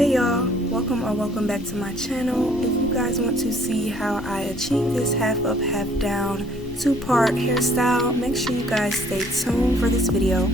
Hey y'all, welcome back to my channel. If you guys want to see how I achieve this half up, half down, two-part hairstyle, make sure you guys stay tuned for this video.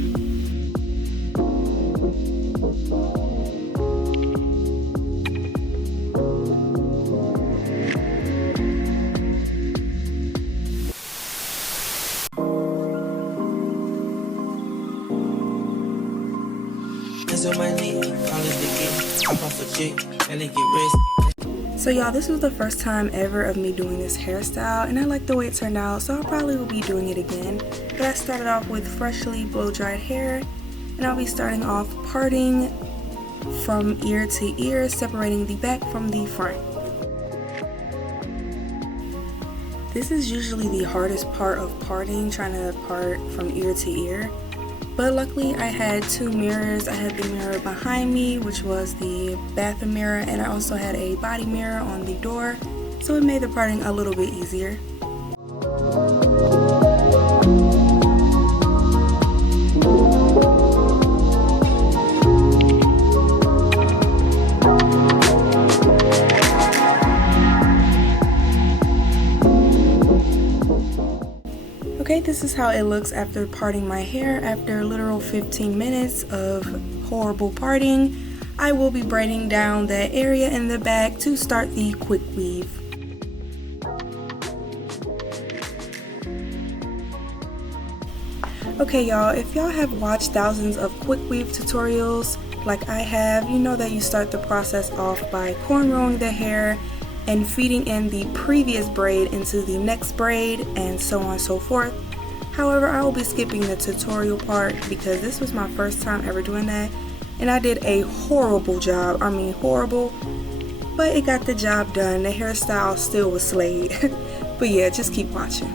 So y'all, this was the first time ever of me doing this hairstyle, and I like the way it turned out, so I probably will be doing it again. But I started off with freshly blow-dried hair, and I'll be starting off parting from ear to ear, separating the back from the front. This is usually the hardest part of parting, trying to part from ear to ear. But luckily I had two mirrors. I had the mirror behind me, which was the bathroom mirror, and I also had a body mirror on the door, so it made the parting a little bit easier. Okay, this is how it looks after parting my hair. After literal 15 minutes of horrible parting, I will be braiding down that area in the back to start the quick weave. Okay y'all, if y'all have watched thousands of quick weave tutorials like I have, you know that you start the process off by cornrowing the hair and feeding in the previous braid into the next braid, and so on and so forth. However, I will be skipping the tutorial part because this was my first time ever doing that, and I did a horrible job. I mean horrible, but it got the job done. The hairstyle still was slayed. But yeah, just keep watching.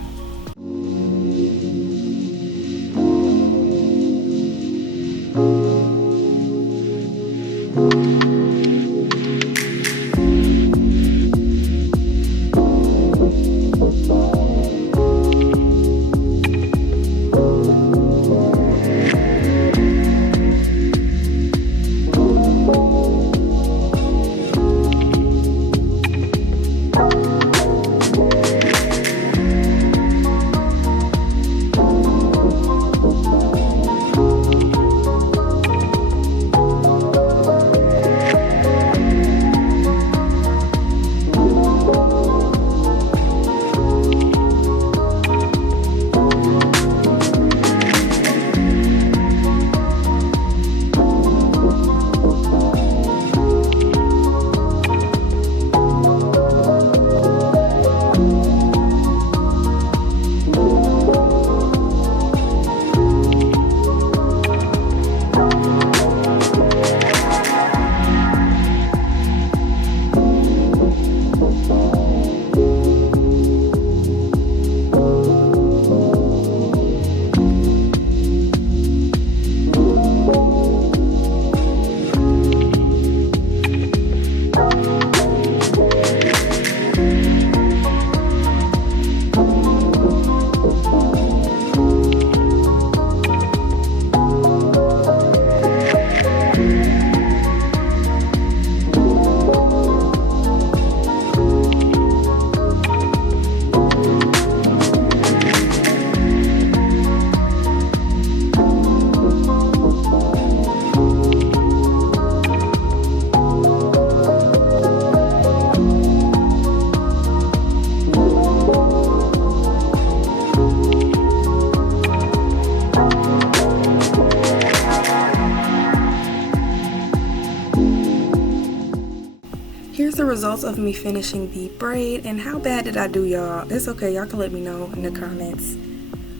Here's the results of me finishing the braid, and how bad did I do, y'all? It's okay, y'all can let me know in the comments.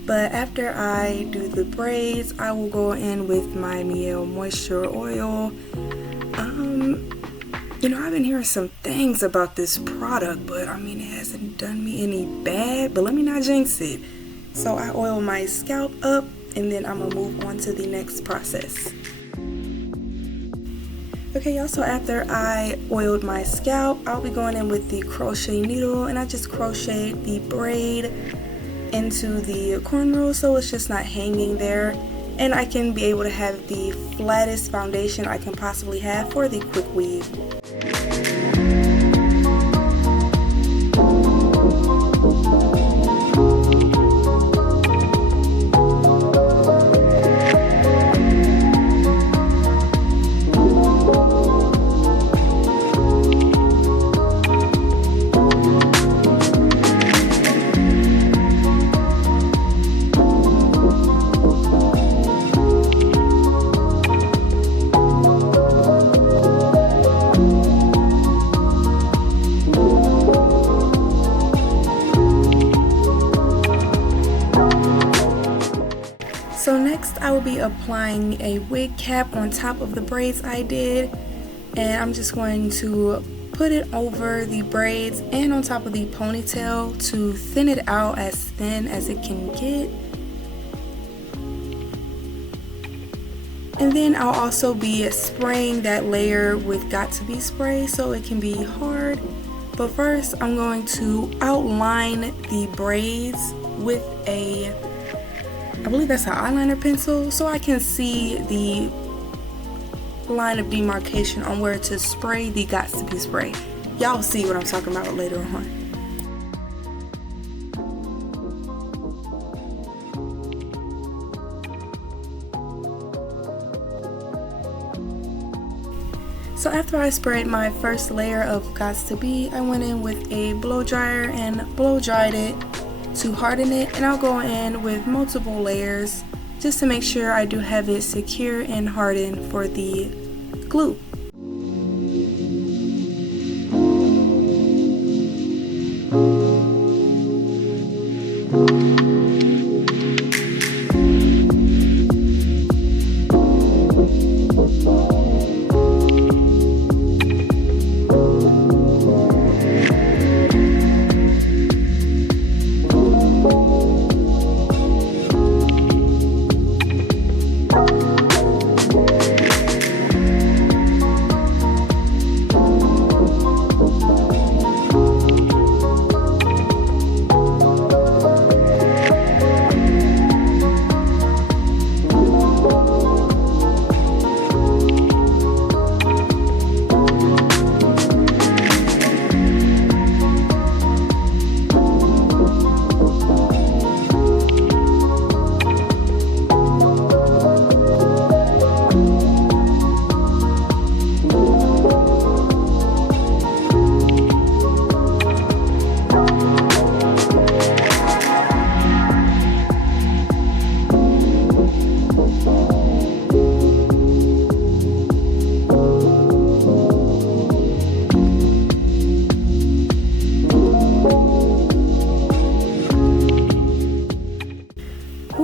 But after I do the braids, I will go in with my Yall moisture oil. You know, I've been hearing some things about this product, but I mean, it hasn't done me any bad, but let me not jinx it. So I oil my scalp up, and then I'm gonna move on to the next process. Okay y'all, so after I oiled my scalp, I'll be going in with the crochet needle, and I just crocheted the braid into the cornrow so it's just not hanging there. and I can be able to have the flattest foundation I can possibly have for the quick weave. So next I will be applying a wig cap on top of the braids I did, and I'm just going to put it over the braids and on top of the ponytail to thin it out as thin as it can get. And then I'll also be spraying that layer with Got To Be spray so it can be hard. But first I'm going to outline the braids with I believe that's an eyeliner pencil, so I can see the line of demarcation on where to spray the Got To Be spray. Y'all see what I'm talking about later on. So after I sprayed my first layer of Got To Be, I went in with a blow dryer and blow dried it to harden it, and I'll go in with multiple layers just to make sure I do have it secure and hardened for the glue.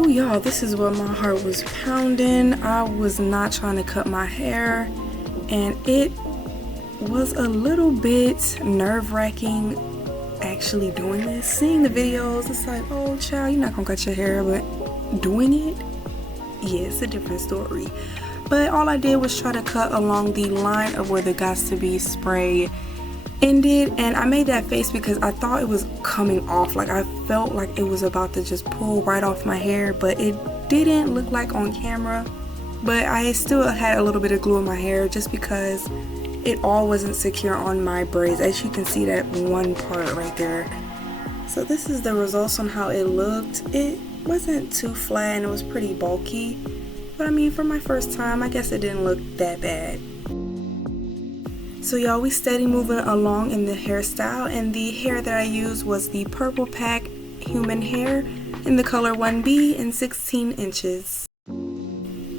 Y'all, this is where my heart was pounding. I was not trying to cut my hair, and it was a little bit nerve-wracking actually doing this. Seeing the videos, it's like, oh child, you're not gonna cut your hair, but doing it, yeah, it's a different story. But all I did was try to cut along the line of where the Got To Be spray ended, and I made that face because I thought it was coming off. Like, I felt like it was about to just pull right off my hair, but it didn't look like on camera. But I still had a little bit of glue in my hair just because it all wasn't secure on my braids, as you can see that one part right there. So this is the results on how it looked. It wasn't too flat and it was pretty bulky, but I mean, for my first time, I guess it didn't look that bad. So y'all, we steady moving along in the hairstyle, and the hair that I used was the Purple Pack Human Hair in the color 1B in 16 inches.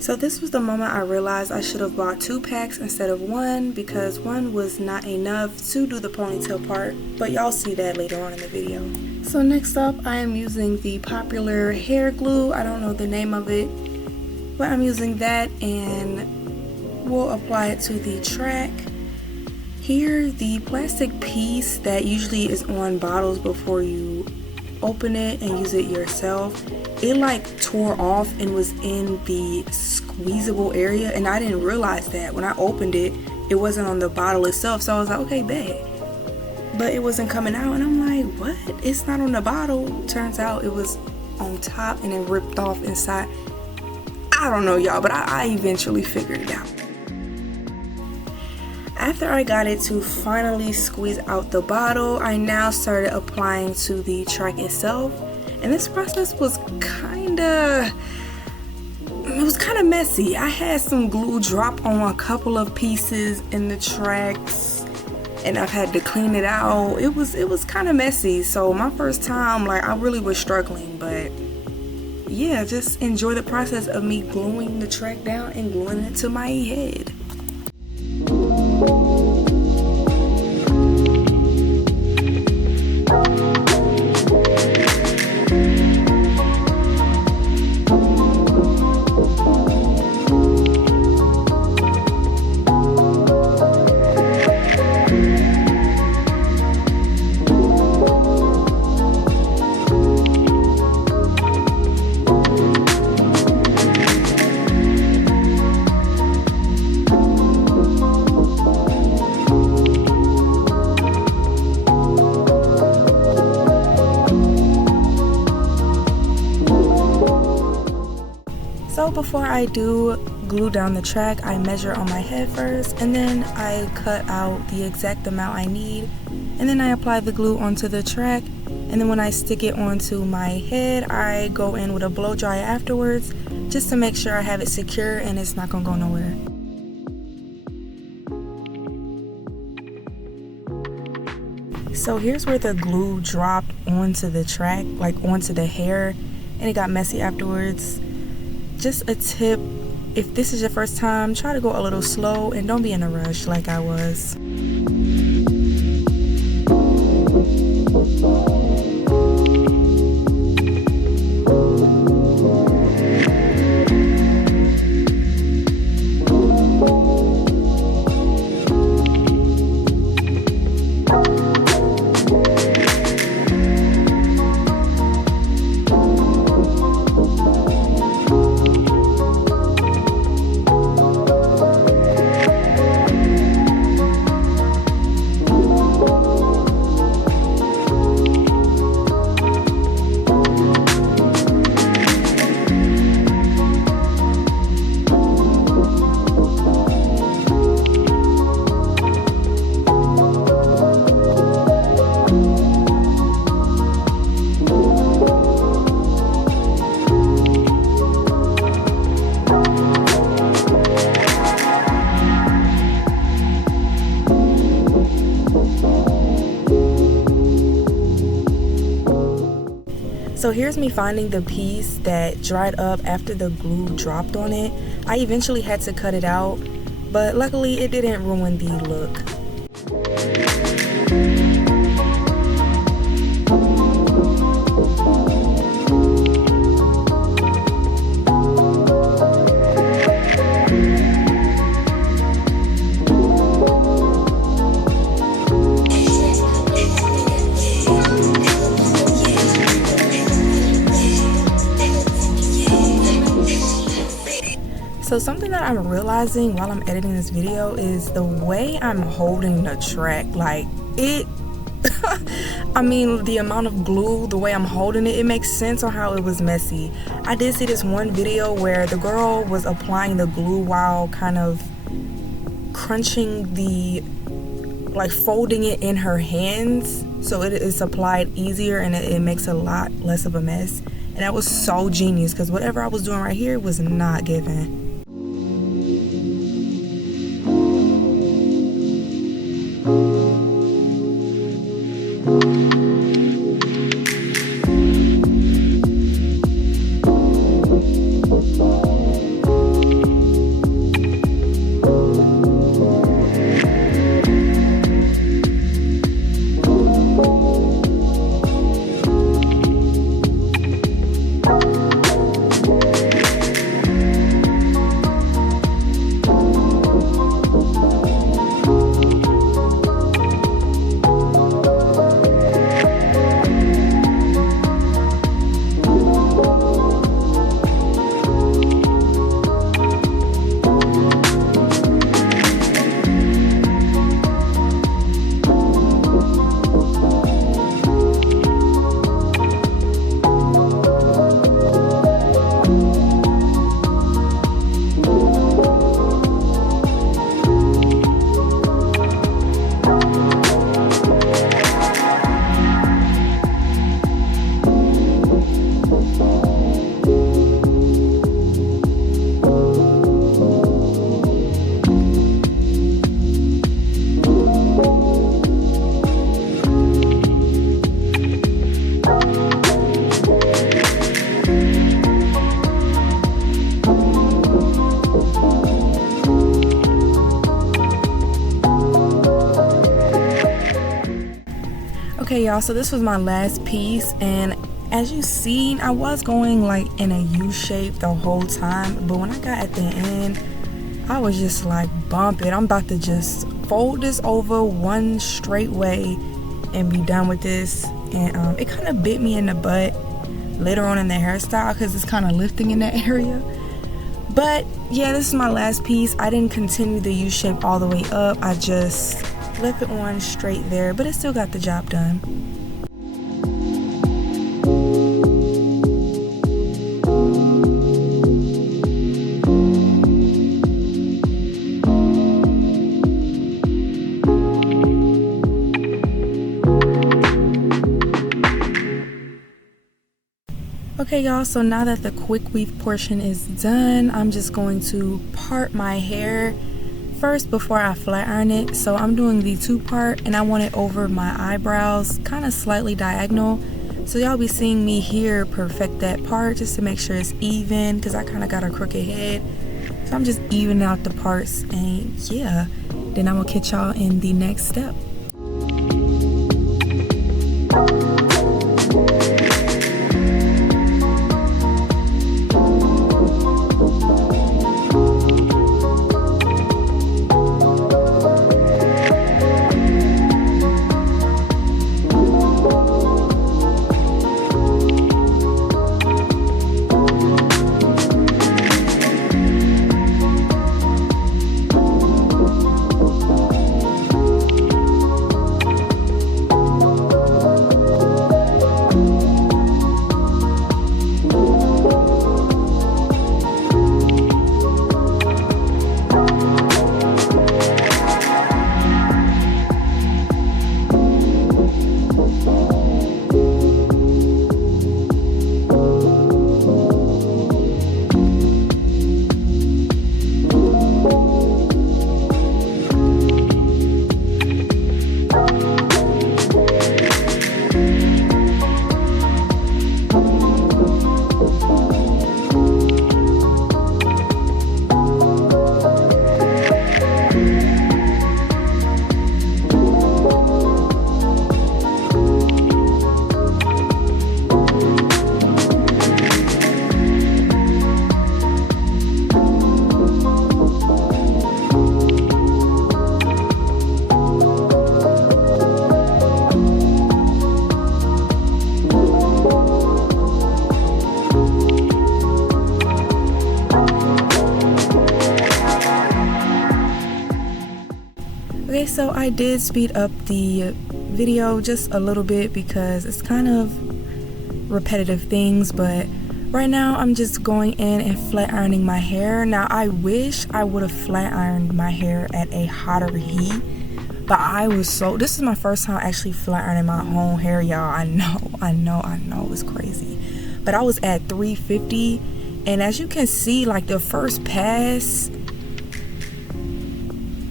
So this was the moment I realized I should have bought 2 packs instead of 1, because 1 was not enough to do the ponytail part, but y'all see that later on in the video. So next up, I am using the popular hair glue. I don't know the name of it, but I'm using that, and we'll apply it to the track. Here, the plastic piece that usually is on bottles before you open it and use it yourself, it like tore off and was in the squeezable area, and I didn't realize that. When I opened it, it wasn't on the bottle itself, so I was like, okay, bad. But it wasn't coming out, and I'm like, what? It's not on the bottle. Turns out it was on top and it ripped off inside. I don't know, y'all, but I eventually figured it out. After I got it to finally squeeze out the bottle, I now started applying to the track itself. And this process was kind of messy. I had some glue drop on a couple of pieces in the tracks, and I've had to clean it out. It was kind of messy. So my first time, like, I really was struggling, but yeah, just enjoy the process of me gluing the track down and gluing it to my head. So before I do glue down the track, I measure on my head first, and then I cut out the exact amount I need, and then I apply the glue onto the track, and then when I stick it onto my head, I go in with a blow dryer afterwards just to make sure I have it secure and it's not gonna go nowhere. So here's where the glue dropped onto the track, like onto the hair, and it got messy afterwards. Just a tip, if this is your first time, try to go a little slow and don't be in a rush like I was. So here's me finding the piece that dried up after the glue dropped on it. I eventually had to cut it out, but luckily it didn't ruin the look. So something that I'm realizing while I'm editing this video is the way I'm holding the track. Like it, I mean, the amount of glue, the way I'm holding it, it makes sense on how it was messy. I did see this one video where the girl was applying the glue while kind of crunching the, like folding it in her hands so it is applied easier and it makes a lot less of a mess. And that was so genius because whatever I was doing right here was not giving. Okay, y'all, so this was my last piece, and as you seen, I was going like in a U shape the whole time, but when I got at the end, I was just like, bump it. I'm about to just fold this over one straight way and be done with this. And it kind of bit me in the butt later on in the hairstyle because it's kind of lifting in that area. But yeah, this is my last piece. I didn't continue the U shape all the way up. I just left it on straight there, but it still got the job done. Okay, y'all, so now that the quick weave portion is done, I'm just going to part my hair first before I flat iron it. So I'm doing the 2-part, and I want it over my eyebrows, kind of slightly diagonal. So y'all be seeing me here perfect that part just to make sure it's even, because I kind of got a crooked head. So I'm just evening out the parts, and yeah, then I'm gonna catch y'all in the next step. Okay, so I did speed up the video just a little bit because it's kind of repetitive things, but right now I'm just going in and flat ironing my hair. Now I wish I would have flat ironed my hair at a hotter heat, but this is my first time actually flat ironing my own hair, y'all. I know it's crazy, but I was at 350, and as you can see, like the first pass,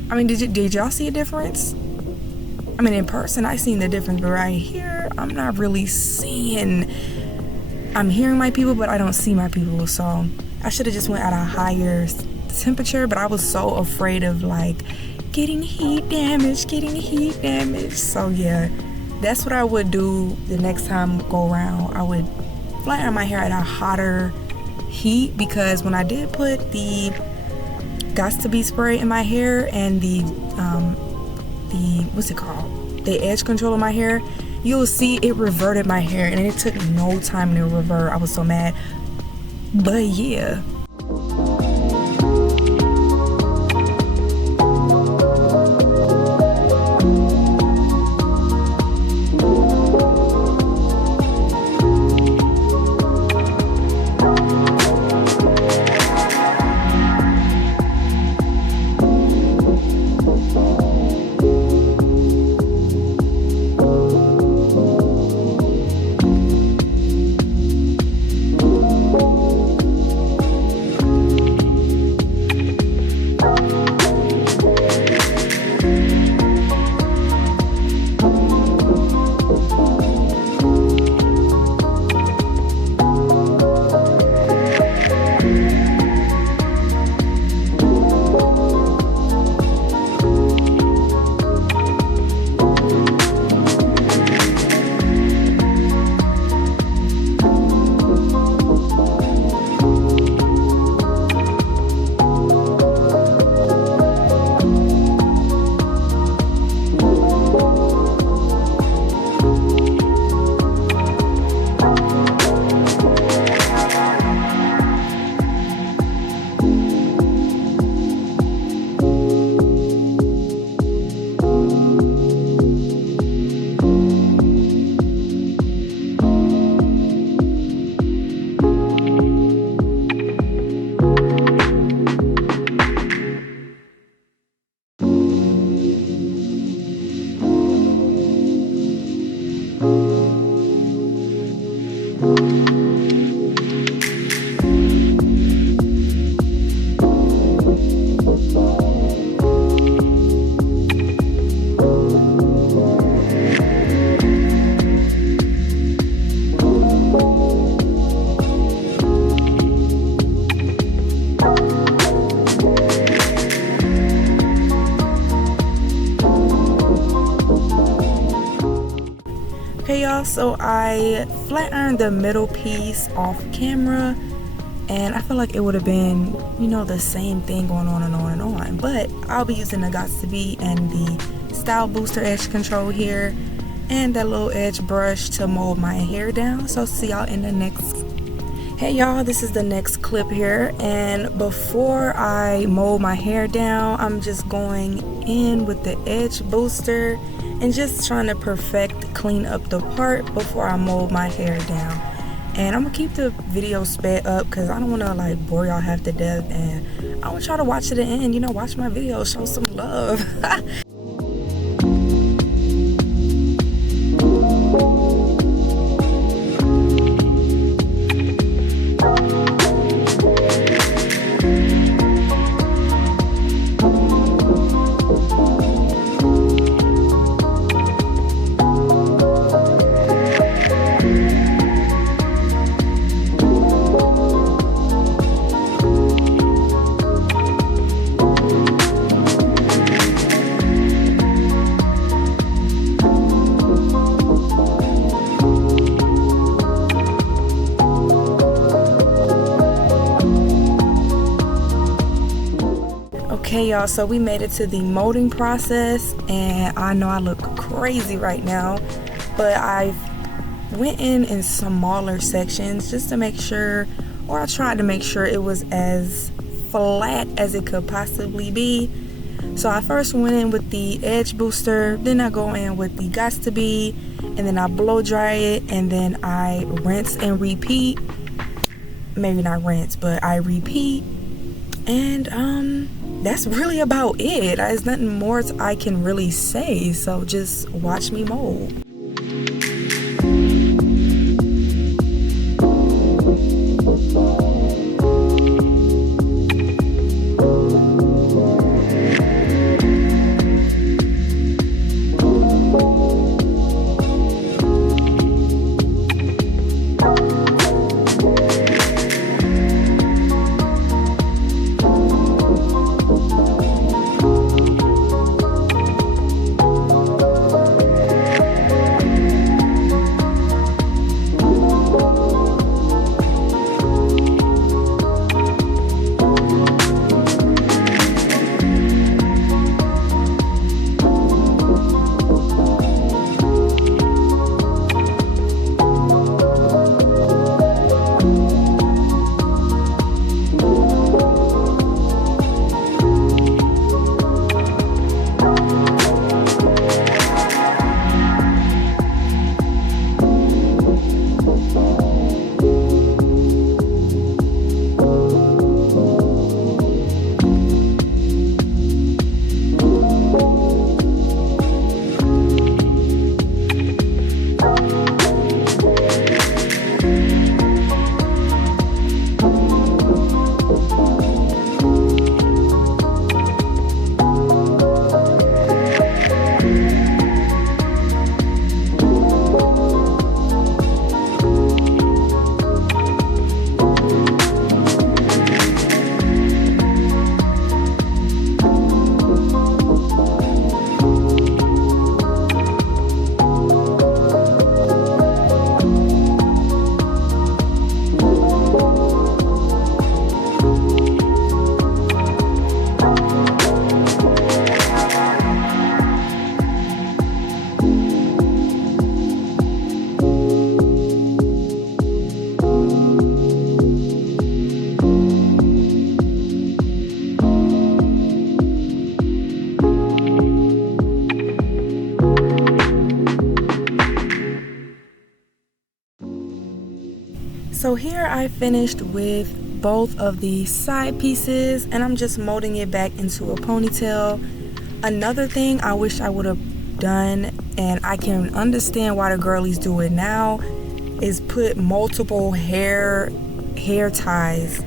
I mean, did y'all see a difference? I mean, in person, I seen the difference, but right here, I'm not really seeing. I'm hearing my people, but I don't see my people. So I should have just went at a higher temperature, but I was so afraid of like getting heat damage. So yeah, that's what I would do the next time go around. I would flat iron my hair at a hotter heat, because when I did put the Gots to Be spray in my hair and the what's it called, the edge control of my hair, you'll see it reverted my hair, and it took no time to revert. I was so mad, but yeah. Okay, y'all, so I flat ironed the middle piece off camera, and I feel like it would have been, you know, the same thing going on and on and on. But I'll be using the Got2b and the Style Booster Edge Control here, and that little edge brush to mold my hair down. So see y'all in the next. Hey y'all, this is the next clip here, and before I mold my hair down, I'm just going in with the edge booster and just trying to clean up the part before I mold my hair down. And I'm gonna keep the video sped up because I don't want to like bore y'all half to death, and I want y'all to watch to the end, you know, watch my video, show some love. Okay y'all, so we made it to the molding process, and I know I look crazy right now, but I went in smaller sections just to make sure, or I tried to make sure it was as flat as it could possibly be. So I first went in with the edge booster, then I go in with the Got2b, and then I blow dry it, and then I rinse and repeat. Maybe not rinse, but I repeat. And that's really about it. There's nothing more I can really say, so just watch me mold. So here I finished with both of the side pieces, and I'm just molding it back into a ponytail. Another thing I wish I would have done, and I can understand why the girlies do it now, is put multiple hair ties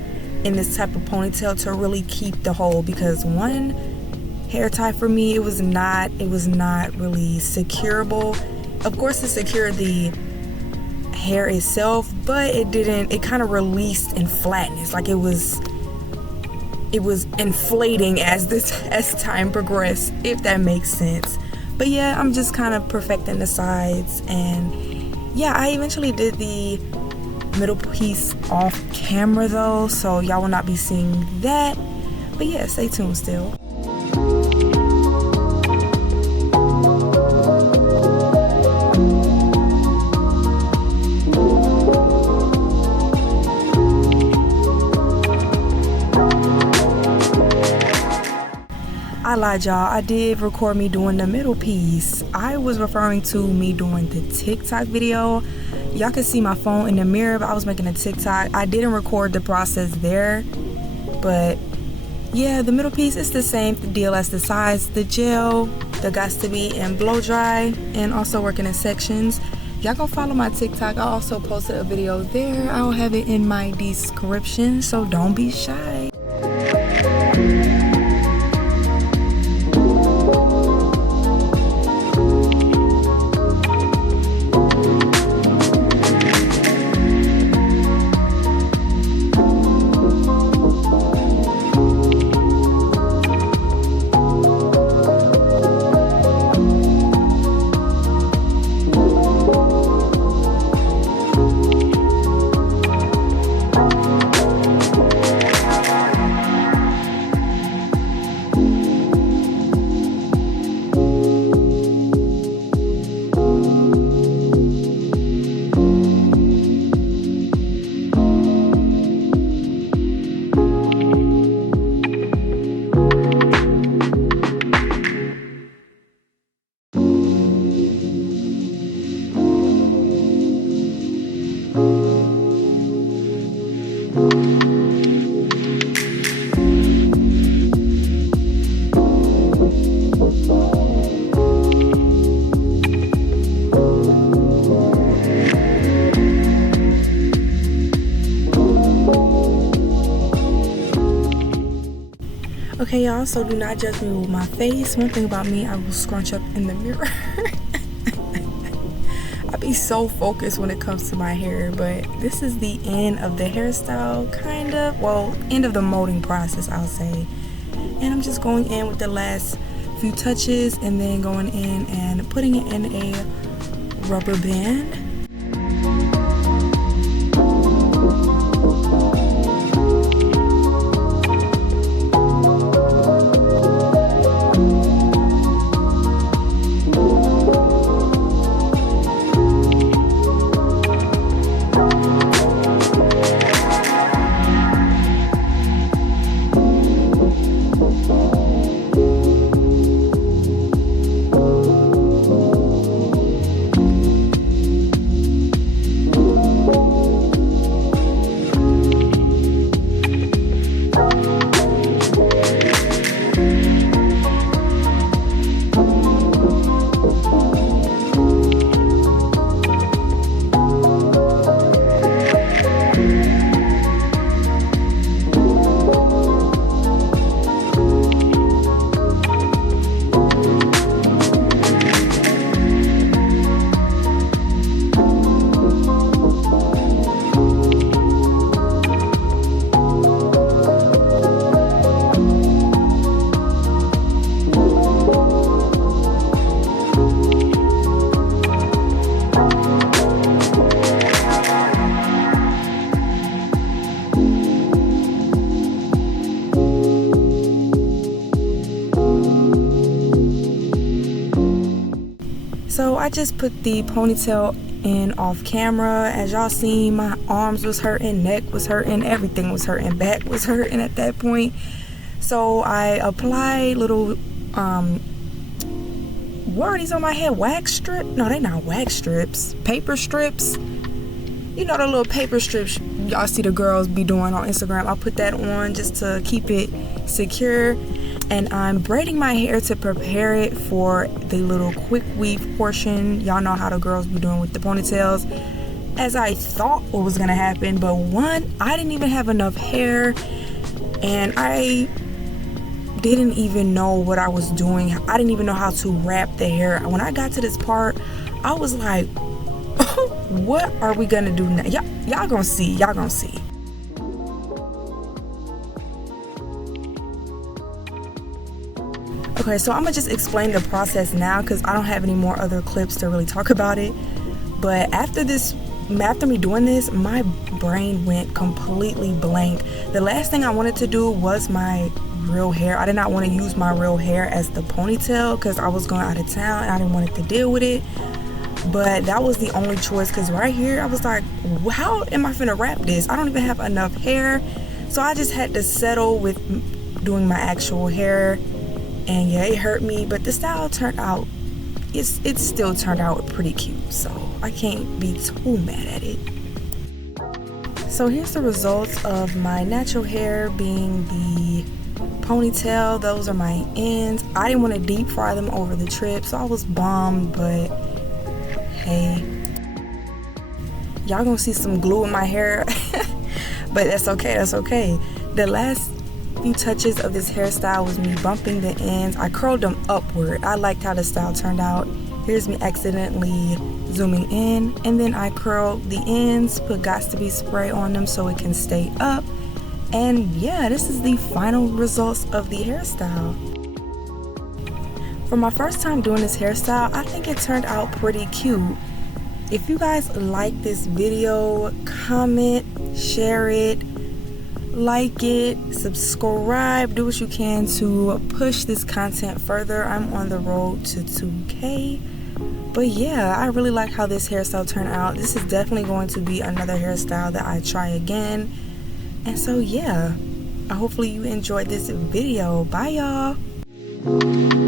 in this type of ponytail to really keep the hold, because one hair tie for me, it was not really securable. Of course it secured the hair itself, but it kind of released in flatness, like it was inflating as time progressed, if that makes sense. But yeah, I'm just kind of perfecting the sides. And yeah, I eventually did the middle piece off camera though, so y'all will not be seeing that. But yeah, stay tuned still. I lied, y'all. I did record me doing the middle piece. I was referring to me doing the TikTok video. Y'all can see my phone in the mirror, but I was making a TikTok. I didn't record the process there, but yeah, the middle piece is the same deal as the sides. The gel, the got to be in blow dry, and also working in sections. Y'all go follow my TikTok. I also posted a video there. I'll have it in my description, so don't be shy. Okay, y'all, so do not judge me with my face. One thing about me, I will scrunch up in the mirror. I be so focused when it comes to my hair, but this is the end of the hairstyle, kind of. Well, end of the molding process, I'll say. And I'm just going in with the last few touches and then going in and putting it in a rubber band. So I just put the ponytail in off camera. As y'all seen, my arms was hurting, neck was hurting, everything was hurting, back was hurting at that point. So I applied little what are these on my head? Wax strip? No, they're not wax strips. Paper strips. You know the little paper strips y'all see the girls be doing on Instagram. I put that on just to keep it secure. And I'm braiding my hair to prepare it for the little quick weave portion. Y'all know how the girls be doing with the ponytails. As I thought what was gonna happen, but one, I didn't even have enough hair, and I didn't even know what I was doing. I didn't even know how to wrap the hair. When I got to this part, I was like, what are we gonna do now? Y'all gonna see. Y'all gonna see. Okay, so I'm gonna just explain the process now because I don't have any more other clips to really talk about it. But after me doing this, my brain went completely blank. The last thing I wanted to do was my real hair. I did not want to use my real hair as the ponytail because I was going out of town and I didn't want to deal with it. But that was the only choice because right here I was like, how am I finna wrap this? I don't even have enough hair. So I just had to settle with doing my actual hair. And yeah, it hurt me, but the style turned out, it still turned out pretty cute, so I can't be too mad at it. So here's the results of my natural hair being the ponytail. Those are my ends. I didn't want to deep fry them over the trip, so I was bummed, but hey, y'all gonna see some glue in my hair. But that's okay. The last few touches of this hairstyle was me bumping the ends. I curled them upward. I liked how the style turned out. Here's me accidentally zooming in, and then I curled the ends, put Gots to Be spray on them so it can stay up. And yeah, this is the final results of the hairstyle. For my first time doing this hairstyle, I think it turned out pretty cute. If you guys like this video, comment, share it, like it, subscribe, do what you can to push this content further. I'm on the road to 2K. But yeah, I really like how this hairstyle turned out. This is definitely going to be another hairstyle that I try again. And so yeah, hopefully you enjoyed this video. Bye y'all.